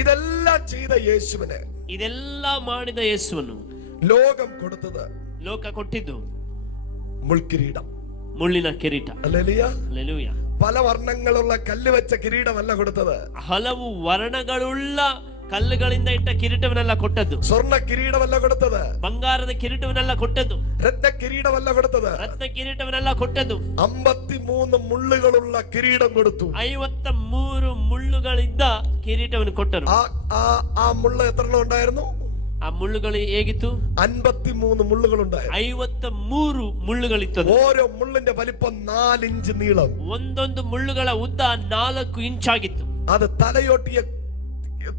ഇതെല്ലാം ചെയ്ത യേശുവിനെ, ಇದೆಲ್ಲ ಮಾಡಿದ ಯೇಸುವನ್ನು ലോകം കൊടുത്തത്, ಲೋಕ ಕೊಟ್ಟಿದ್ದು മുൾക്കിരീടം, ಮುಳ್ಳಿನ ಕಿರೀಟ. ഹല്ലേലൂയ. ಹಲ್ಲೆಲೂಯಾ. പല വർണ്ണങ്ങളുള്ള കല്ല് വെച്ച കിരീടമല്ല കൊടുത്തത്, ಹಲವು ವರ್ಣಗಳುಳ್ಳ ಕಲ್ಲುಗಳಿಂದ ಇಟ್ಟ ಕಿರೀಟವನ್ನೆಲ್ಲ ಕೊಟ್ಟದ್ದು. സ്വർണ്ണ കിരീടമല്ല കൊടുത്തത്, ಬಂಗಾರದ ಕಿರೀಟವನ್ನೆಲ್ಲ ಕೊಟ್ಟದ್ದು. രത്ന കിരീടമല്ല കൊടുത്തത്, ರತ್ನ ಕಿರೀಟವನ್ನೆಲ್ಲ ಕೊಟ್ಟದ್ದು. 53 മുള്ളുകളുള്ള കിരീടം കൊടുത്തു. 53 ಮುಳ್ಳುಗಳಿದ್ದ ಕಿರೀಟವನ್ನು ಕೊಟ್ಟರು. ആ മുള്ള എത്ര ഉണ്ടായിരുന്നു? ಆ ಮುಳ್ಳುಗಳು ಹೇಗಿತ್ತು? 53 മുള്ളുകൾ ഉണ്ടായിരുന്നു. 53 ಮುಳ್ಳುಗಳಿತ್ತು. ഓരോ മുള്ളിന്റെ വലിപ്പം 4 ഇഞ്ച് നീളം. ಒಂದೊಂದು ಮುಳ್ಳುಗಳ ಉದ್ದ 4 ಇಂಚ್ ಆಗಿತ್ತು. അത് തലയോട്ടിയെ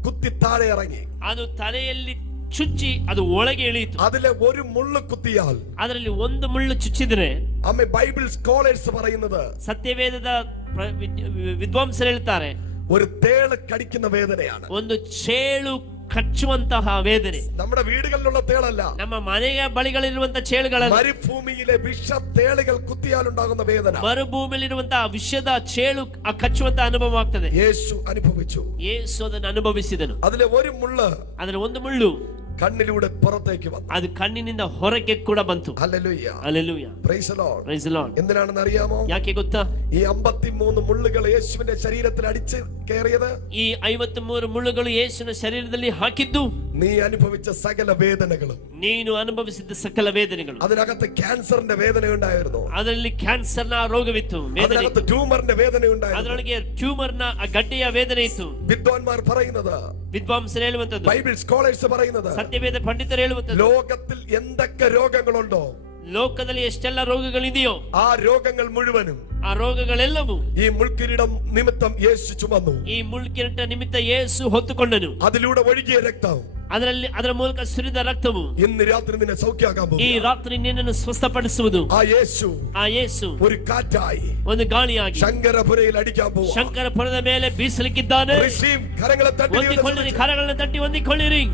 കുത്തി താഴെ ഇറങ്ങി, ಅದು ತಲೆಯಲ್ಲಿ ಚುಚ್ಚಿ ಅದು ಒಳಗೆ ಇಳಿಯಿತು. അതിലെ ഒരു മുള്ളു കുത്തിയാൽ, ಅದರಲ್ಲಿ ಒಂದು ಮುಳ್ಳು ಚುಚ್ಚಿದ್ರೆ, അമ്മ ബൈബിൾ സ്കോളേഴ്സ് പറയുന്നത്, ಸತ್ಯವೇದದ ವಿದ್ವಾಂಸರು ಹೇಳ್ತಾರೆ, ഒരു തേള് കടിക്കുന്ന വേദനയാണ്. ಒಂದು ಚೇಳು ಕಚ್ಚುವಂತಹ ವೇದನೆ. നമ്മുടെ വീടുകളിലുള്ള തേളല്ല, ನಮ್ಮ ಮನೆಯ ಬಳಿಗಳಿರುವಂತಹ ಚೇಳುಗಳಲ್ಲ. മരുഭൂമിയിലെ വിഷ തേളുകൾ കുത്തിയാൽ ഉണ്ടാകുന്ന വേദന, ಮರುಭೂಮಿಯಲ್ಲಿರುವಂತಹ ವಿಷದ ಚೇಳು ಕಚ್ಚುವಂತಹ ಅನುಭವ ಆಗ್ತದೆ. യേശു അനുഭവിച്ചു. ಯೇಸು ಅದನ್ನು ಅನುಭವಿಸಿದನು. അതിലെ ഒരു മുള്ള് ಅದರ ಒಂದು ಮುಳ್ಳು കണ്ണിലൂടെ പുറത്തേക്ക് വന്നു, ಅದು ಕಣ್ಣಿನಿಂದ ಹೊರಗೆ ಕೂಡ ಬಂತು. Hallelujah. Hallelujah. Praise the lord. Praise the lord. എന്തിനാണെന്ന് അറിയാമോ? ಯಾಕೆ ಗೊತ್ತಾ? ഈ 53 മുള്ളുകൾ യേശുവിന്റെ ശരീരത്തിൽ അടിച്ച് കയറിയത്, ಈ 53 ಮುಳ್ಳುಗಳು ಯೇಸುವಿನ ಶರೀರದಲ್ಲಿ ಹಾಕಿದ್ದು, നീ അനുഭവിച്ച സകല വേദനകളും, ನೀನು ಅನುಭವಿಸಿದ ಸಕಲ ವೇದನೆಗಳು. അതിനകത്ത് ക്യാൻസറിന്റെ വേദന ഉണ്ടായിരുന്നു, ಅದರಲ್ಲಿ ಕ್ಯಾನ್ಸರ್ನ ರೋಗವಿತ್ತು, അതിനകത്ത് ട്യൂമറിന്റെ വേദന ഉണ്ടായിരുന്നു, ಅದರೊಳಗೆ ಟ್ಯೂಮರ್ನ ಗಡ್ಡೆಯ ವೇದನೆ ಇತ್ತು. വിദ്വാൻമാർ പറയുന്നത്, ವಿದ್ವಾಂಸರು ಹೇಳುವಂತದ್ದು, ബൈബിൾ സ്കോളേഴ്സ് പറയുന്നത്, ಸತ್ಯವೇದ ಪಂಡಿತರು ಹೇಳುವಂತದ್ದು, ലോകത്തിൽ എന്തൊക്കെ രോഗങ്ങളുണ്ടോ, ಲೋಕದಲ್ಲಿ ಎಷ್ಟೆಲ್ಲ ರೋಗಗಳಿದೆಯೋ ആ രോഗങ്ങൾ മുഴുവനും ಆ ರೋಗಗಳೆಲ್ಲವೂ ഈ മുൾക്കിരീടം നിമിത്തം യേശു ചുമന്നു. ಈ ಮುಳ್ಕಿರೀಟ ನಿಮಿತ್ತ ಯೇಸು ಹೊತ್ತುಕೊಂಡನು. അതിലൂടെ ഒഴുകിയ രക്തം, ಅದರ ಮೂಲಕ ಸುರಿದ ರಕ್ತವು ഇന്ന് രാത്രി നിന്നെ സൗഖ്യമാക്കാൻ പോകുന്നു. ಈ ರಾತ್ರಿ ನಿನ್ನನ್ನು ಸ್ವಸ್ಥಪಡಿಸುವುದು. ആ യേശു ഒരു കാറ്റായി ಒಂದು ಗಾಳಿಯಾಗಿ ശങ്കരപുരയിൽ അടിക്കാൻ പോകും. ಶಂಕರಪುರದ ಮೇಲೆ ಬೀಸಲಿಕ್ಕಿದ್ದಾನೆ. കരങ്ങളെ തട്ടി ಹೊಂದಿಕೊಳ್ಳಿರಿ, ಕರಗಳನ್ನು ತಟ್ಟಿ ಹೊಂದಿಕೊಳ್ಳಿರಿ.